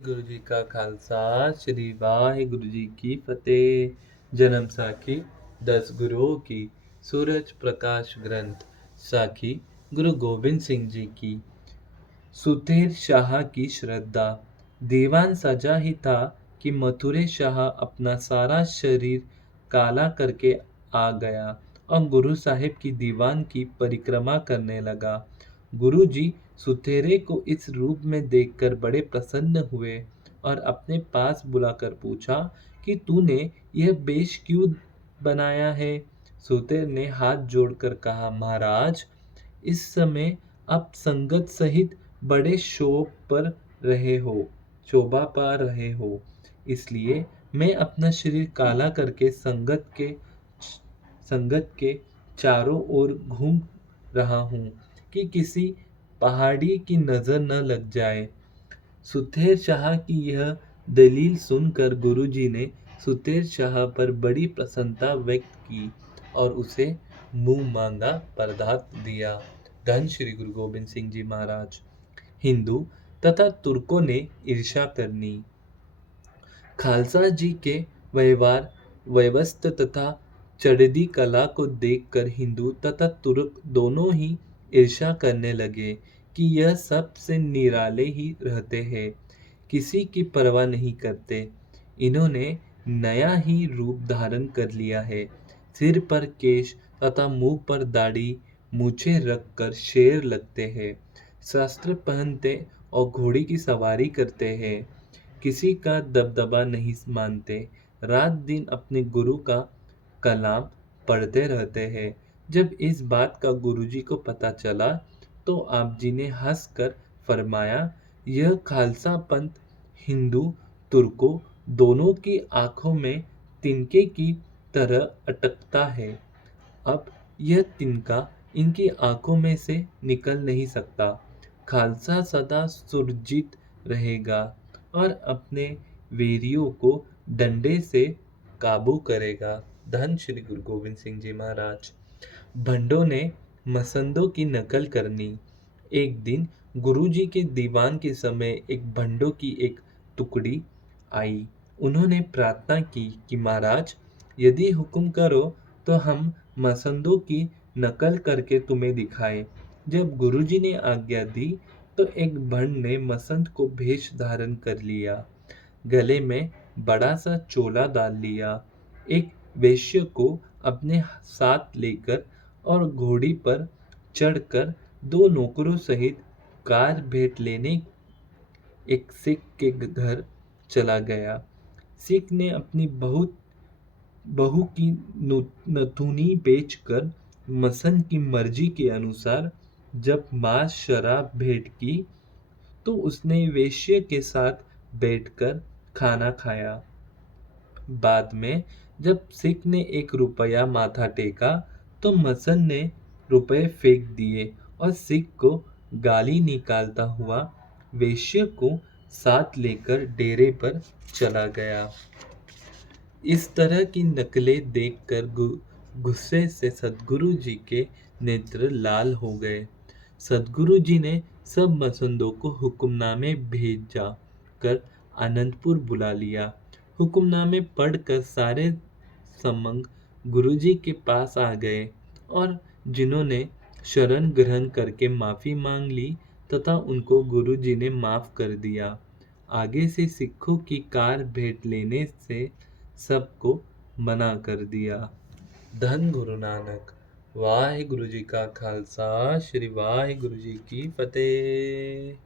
गुरु जी का खालसा श्री वाहिगुरु जी की फतेह। जन्म साखी 10 गुरुओं की। सूरज प्रकाश ग्रंथ साखी गुरु गोबिंद सिंह जी की। सुथेर शाह की श्रद्धा। दीवान सजा ही था कि मथुरे शाह अपना सारा शरीर काला करके आ गया और गुरु साहिब की दीवान की परिक्रमा करने लगा। गुरु जी सुथेरे को इस रूप में देखकर बड़े प्रसन्न हुए और अपने पास बुलाकर पूछा कि तूने यह वेश क्यों बनाया है। सुथेर ने हाथ जोड़कर कहा, महाराज, इस समय आप संगत सहित बड़े शोभा पा रहे हो, इसलिए मैं अपना शरीर काला करके संगत के चारों ओर घूम रहा हूँ कि किसी पहाड़ी की नजर न लग जाए। सुथेर शाह की यह दलील सुनकर गुरुजी ने सुथेर शाह पर बड़ी प्रसन्नता व्यक्त की और उसे मुंह मांगा पदार्थ दिया। धन श्री गुरु गोबिंद सिंह जी महाराज। हिंदू तथा तुर्कों ने ईर्ष्या करनी। खालसा जी के व्यवहार व्यवस्था तथा चढ़ती कला को देखकर हिंदू तथा तुर्क दोनों ही ईर्ष्या करने लगे कि यह सबसे निराले ही रहते हैं, किसी की परवाह नहीं करते। इन्होंने नया ही रूप धारण कर लिया है। सिर पर केश तथा मुंह पर दाढ़ी मूछें रखकर शेर लगते हैं, शस्त्र पहनते और घोड़ी की सवारी करते हैं, किसी का दबदबा नहीं मानते, रात दिन अपने गुरु का कलाम पढ़ते रहते हैं। जब इस बात का गुरुजी को पता चला तो आप जी ने हंसकर फरमाया, यह खालसा पंथ हिंदू तुर्कों दोनों की आंखों में तिनके की तरह अटकता है। अब यह तिनका इनकी आंखों में से निकल नहीं सकता। खालसा सदा सुरजित रहेगा और अपने वेरियों को डंडे से काबू करेगा। धन श्री गुरु गोबिंद सिंह जी महाराज। भंडों ने मसंदों की नकल करनी। एक दिन गुरुजी के दीवान के समय एक भंडों की एक टुकड़ी आई। उन्होंने प्रार्थना की कि महाराज, यदि हुक्म करो तो हम मसंदों की नकल करके तुम्हें दिखाएं। जब गुरुजी ने आज्ञा दी तो एक भंड ने मसंद को भेष धारण कर लिया, गले में बड़ा सा चोला डाल लिया, एक वेश्या को अपने साथ लेकर और घोड़ी पर चढ़कर दो नौकरों सहित कार भेंट लेने एक सिख के घर चला गया। सिख ने अपनी बहू की नथुनी बेचकर मसंद की मर्जी के अनुसार जब मांस शराब भेंट की तो उसने वेश्या के साथ बैठकर खाना खाया। बाद में जब सिख ने 1 रुपया माथा टेका तो मसंद ने रुपए फेंक दिए और सिख को गाली निकालता हुआ वेश्या को साथ लेकर डेरे पर चला गया। इस तरह की नकलें देखकर गुस्से से सद्गुरु जी के नेत्र लाल हो गए। सद्गुरु जी ने सब मसंदों को हुक्मनामे भेजा कर आनंदपुर बुला लिया। हुक्मनामे पढ़कर सारे समंग गुरुजी के पास आ गए और जिन्होंने शरण ग्रहण करके माफी मांग ली तथा उनको गुरुजी ने माफ कर दिया। आगे से सिखों की कार भेंट लेने से सबको मना कर दिया। धन गुरु नानक। वाहिगुरु जी का खालसा श्री वाहिगुरु जी की फतेह।